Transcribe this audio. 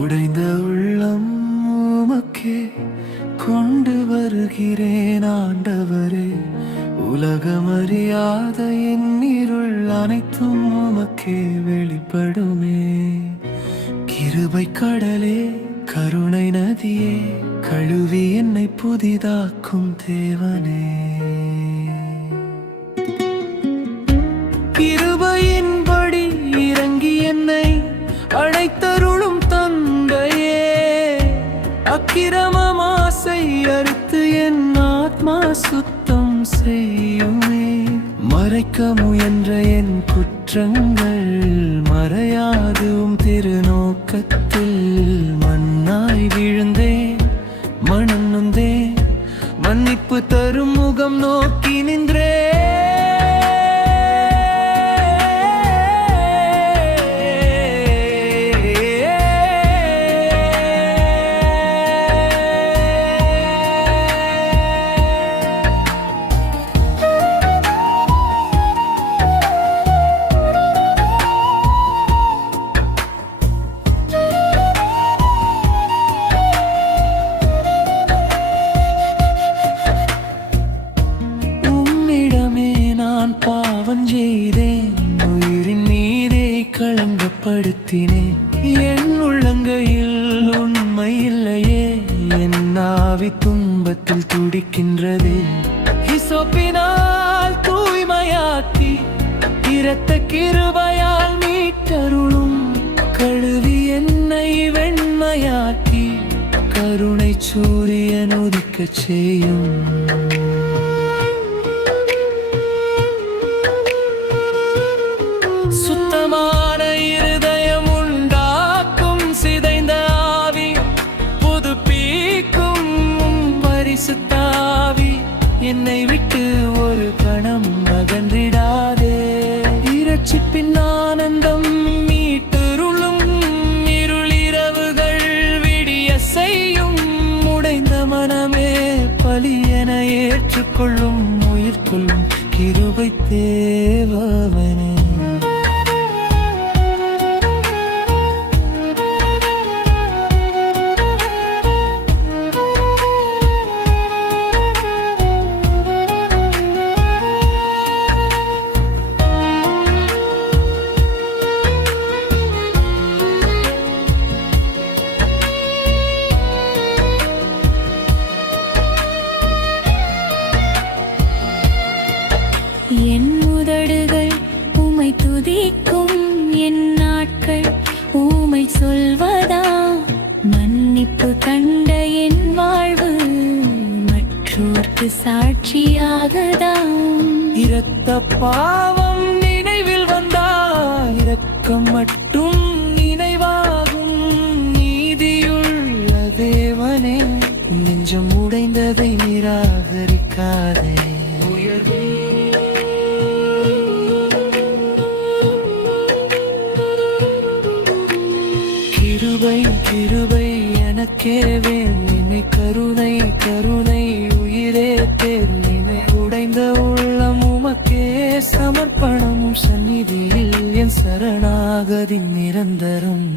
உடைந்த உள்ளம் உமக்கே கொண்டு வருகிறேன் ஆண்டவரே. உலகமறியாத என் இருள் அனைத்தும் உமக்கே வெளிப்படுமே. கிருபை கடலே, கருணை நதியே, கழுவி என்னை புதிதாக்கும் தேவனே. கிருபையின்படி இறங்கி என்னை அழைத்தருளும் தந்தையே. அக்கிரமம் ஆசை அறுத்து என் ஆத்மா சுத்தம் செய்யுமே. மறைக்க முயன்ற என் குற்றங்கள் மறையாதும் திருநோக்கத்தில் மண்ணாய் விழுந்தேன், மனம் நொந்தேன், மன்னிப்பு தரும் முகம் நோக்கி நின்றே. பாவம் செய்தேன், உயிரின் மீதே களங்கப்படுத்தினேன். என் உள்ளங்கையில் உண்மை இல்லையே, என் ஆவி துன்பத்தில் துடிக்கின்றதே. ஹிசோப்பினால் தூய்மையாக்கி இரத்த கிருபையால் மீட்டருளும். கழுவி என்னை வெண்மையாக்கி கருணை சூரியன் உதிக்கச் செய்யும். சுத்தமான இருதயம் உண்டாக்கும், சிதைந்த ஆவி புதுப்பிக்கும். பரிசுத்த ஆவி என்னை விட்டு ஒரு கணம் அகன்றிடாதே. இரட்சிப்பின் ஆனந்தம் மீட்டருளும். இருளிரவுகள் விடிய செய்யும். உடைந்த மனமே பலி என ஏற்றுக்கொள்ளும். உயிர் கொள்ளும் கிருபை தேவனே. என் உதடுகள் உம்மை துதிக்கும். என் நாட்கள் உம்மை சொல்வதா. மன்னிப்பு கண்ட என் வாழ்வு மற்றோர்க்கு சாட்சியாகதா. இரத்த பாவம் நினைவில் வந்தால் இரக்கம் மட்டும் நினைவாகும். நீதியுள்ள தேவனே, நெஞ்சம் உடைந்ததை நிராகரிக்காதே. கிருபை கிருபை எனக்கே வேண்டினை, கருணை கருணை உயிரே தேர்ந்தினை. உடைந்த உள்ளம் உமக்கே சமர்ப்பணம். சந்நிதியில் என் சரணாகதி நிரந்தரம்.